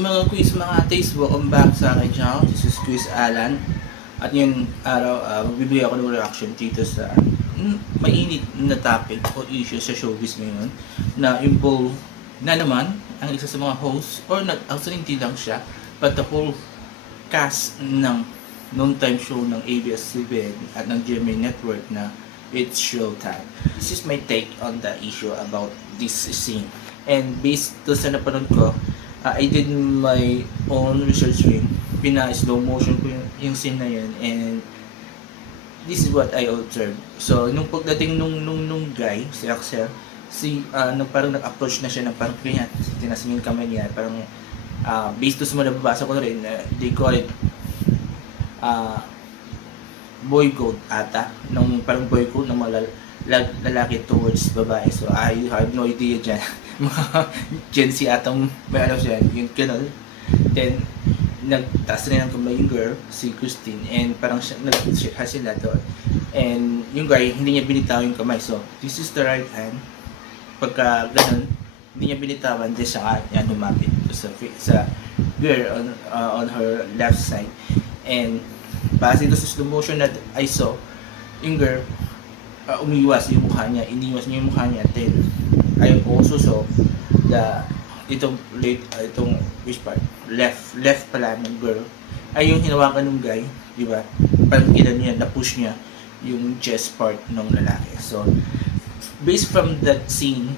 Mga quiz, mga taste, welcome back sa akin channel. This is Quiz Alan. At yun araw, magbibigay ako ng reaction dito sa mainit na topic o issue sa showbiz ngayon na involve na naman ang isa sa mga hosts or actually hindi lang siya but the whole cast ng noontime show ng ABS-CBN at ng GMA Network na It's Showtime. This is my take on the issue about this scene. And based to sa napanood ko, I did my own research rin. Pina-slow motion ko yung scene na yun. And this is what I observed. So, nung pagdating nung guy, si Axel, nung parang nag-approach na siya ng parang ganyan, tinasing yung kamay niya, parang based to sa mga nababasa ko rin, they call it boy code ata, ng parang boy code ng mga lalaki towards babae. So, I have no idea dyan. Mga Gen Z atang may alam siya, yung ganun. Then, nagtaas rin ng kamay yung girl, si Christine, and parang nag-shake sila doon. And yung guy, hindi niya binitaw yung kamay. So, this is the right hand. Pagka ganun, hindi niya binitawan, then siya yan lumapit sa girl on her left side. And, base ito sa slow motion na I saw, yung girl, umiwas yung mukha niya, iniwas niya yung mukha niya, then I also saw itong which part, left pala ng girl ay yung hinawakan ng guy, di ba? Parang kita niya, na-push niya yung chest part ng lalaki. So, based from that scene,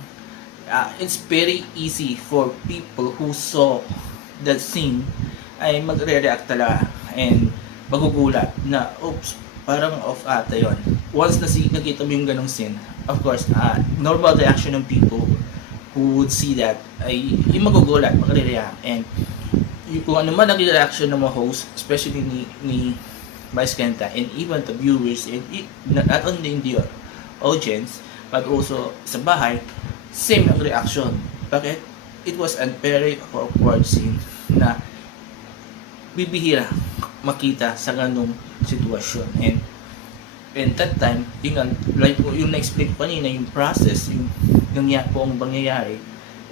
it's very easy for people who saw that scene ay magre-react talaga and magugulat na, oops, parang off ata yun. Once nakita mo yung ganong scene, of course, normal reaction ng people who would see that ay yung magugulat, magre-react. And kung ano man ang reaction ng mga host, especially ni Vice Ganda, and even the viewers, and not only in the audience, but also sa bahay, same ang reaction. Bakit? It was a very awkward scene na bibihira makita sa ganong sitwasyon. And that time, like yung na-explain ko kanina, yung process, yung pangyayari,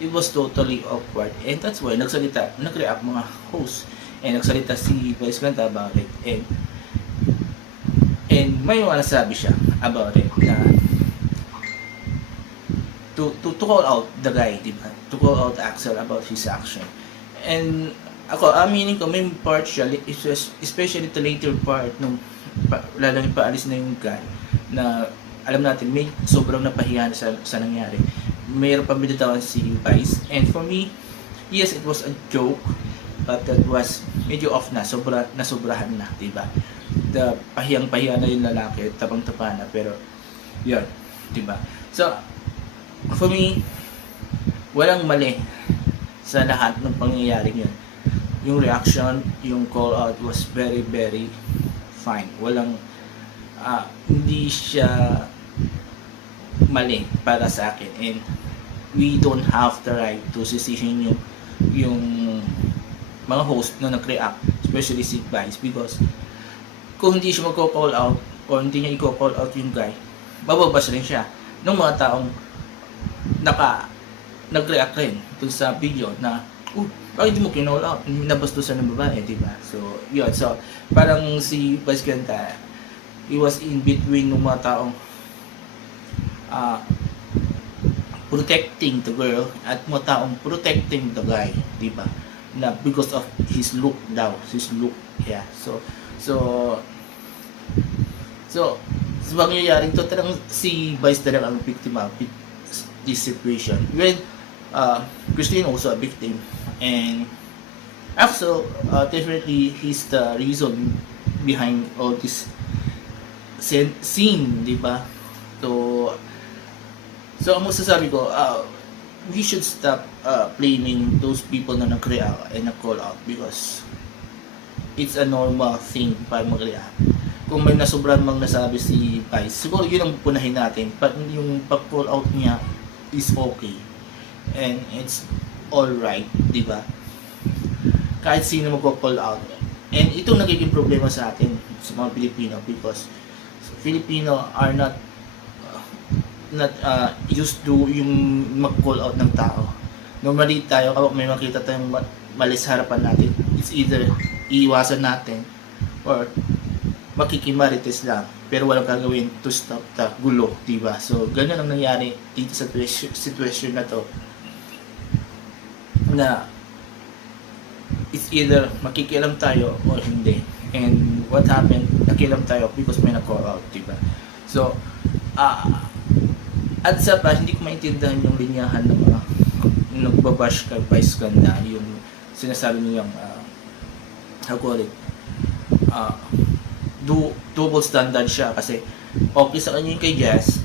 it was totally awkward. And that's why nag-react mga hosts. And nagsalita si Vice Ganda about it. And may mga nasabi siya about it na to call out the guy, diba? To call out Axel about his action. And ako, aminin ko, may part siya, especially the later part, nung lalo paalis na yung guy, na alam natin, may sobrang napahiya sa nangyari. Mayroon pa binitawan si Vice. And for me, yes, it was a joke, but that was medyo off na, nasobrahan na, diba? Pahiyang-pahiya na yung lalaki, tapang-tapa na, pero, yun, diba? So, for me, walang mali sa lahat ng pangyayari yun. Yung reaction, yung call out was very, very fine. Hindi siya mali para sa akin. And we don't have the right to decision yung mga host na nag-react, especially si Vice, because kung hindi siya magko-call out or hindi niya i-call out yung guy, bababas rin siya ng mga taong nag-react rin dun sa video na bakit di mo kinall out? Nabastusan ng babae, diba? So, yun. So, parang si Vice Ganda, he was in between ng mga taong protecting the girl at mga taong protecting the guy, diba? Na because of his look daw. His look, yeah. So, sa pangyayaring to, talagang si Vice talagang ang biktima of this situation. When Christine also a victim, and also definitely he's the reason behind all this scene, di ba? So ang masasabi ko, we should stop blaming those people na nag-react and nag-call out, because it's a normal thing para mag-react. Kung may nasobran mang nasabi si Vice, siguro yun ang punahin natin, but yung pag-call out niya is okay and it's alright, di ba? Kahit sino mag-call out. And itong nagiging problema sa atin, sa mga Pilipino, because Filipino are not used to yung mag-call out ng tao. Normally tayo, kapag may makita tayong mali sa harapan natin, it's either iiwasan natin or makikimarites lang pero walang gagawin to stop the gulo, diba? So ganyan ang nangyari dito sa situation na to, na it's either makikialam tayo or hindi. And what happened, nakialam tayo because may na-call out, diba? So at sa pa, hindi ko maintindihan yung linyahan ng mga nagbabash kay Vice Ganda, yung sinasabi niyang how call it, double standard siya kasi okay sa kanya yung kay Jazz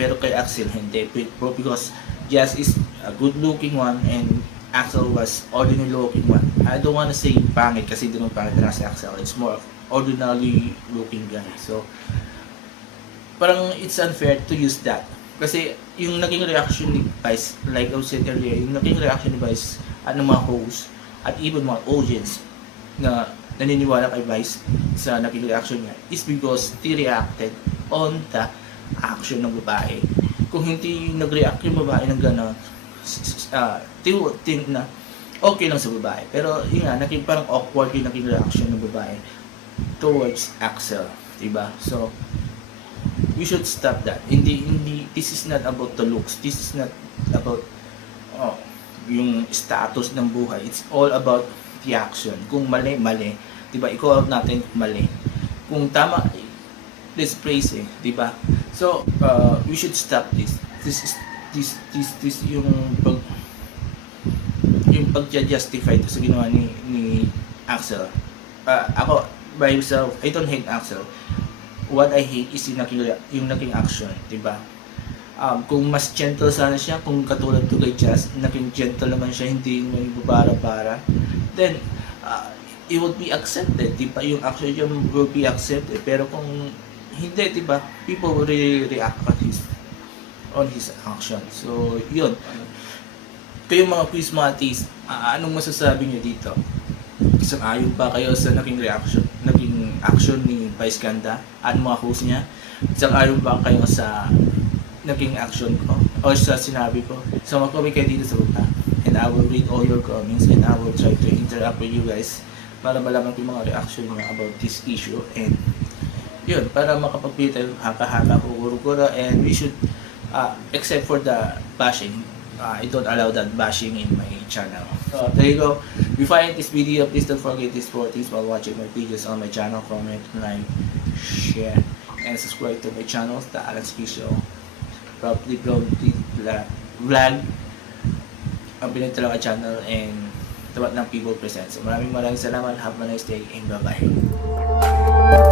pero kay Axel hindi, because Jazz is a good looking one and Axel was ordinary looking one. I don't wanna say pangit kasi hindi naman pangit na si Axel, it's more ordinary looking guy. So parang it's unfair to use that kasi yung naging reaction ni Vice, like I said earlier, yung naging reaction ni Vice at ng mga host at even mga audience na naniniwala kay Vice sa naging reaction niya is because they reacted on the action ng babae. Kung hindi nag-react yung babae ng gano'n, they would think na okay lang sa babae. Pero yun nga, naging parang awkward yung naging reaction ng babae towards Axel, diba? So we should stop that. Hindi, this is not about the looks. This is not about yung status ng buhay. It's all about the action. Kung mali, mali. Diba? I-call out natin kung mali. Kung tama, let's praise diba? So, we should stop this. This yung pag-justify sa ginawa ni Axel. Ako, by myself, I don't hate Axel. What I hate is yung naging action, diba? Kung mas gentle sana siya, kung katulad to kay Jazz, naging gentle naman siya, hindi may babara-bara, then it would be accepted, diba? Yung action niya will be accepted. Pero kung hindi, diba? People will really react on his action. So, yun. Kayong mga quizmatis, anong masasabi niyo dito? Isang-ayon ba kayo sa naging action ni Vice Ganda at mga host niya? Isang-ayon ba kayo sa naging action ko o sa sinabi ko? So mag-comment kayo dito sa baba and I will read all your comments and I will try to interact with you guys para malaman ko yung mga reaction niyo about this issue. And yun, para makapagpili tayo haka-haka, kukuro-kuro, and we should except for the bashing, I don't allow that bashing in my channel. So there you go. Before I end this video, please don't forget to support this while watching my videos on my channel. Comment, like, share, and subscribe to my channel, The Alex P Show. Probably vlog ang pinagtalaga channel and tabat ng People Presents. So maraming salamat. Have a nice day and bye-bye.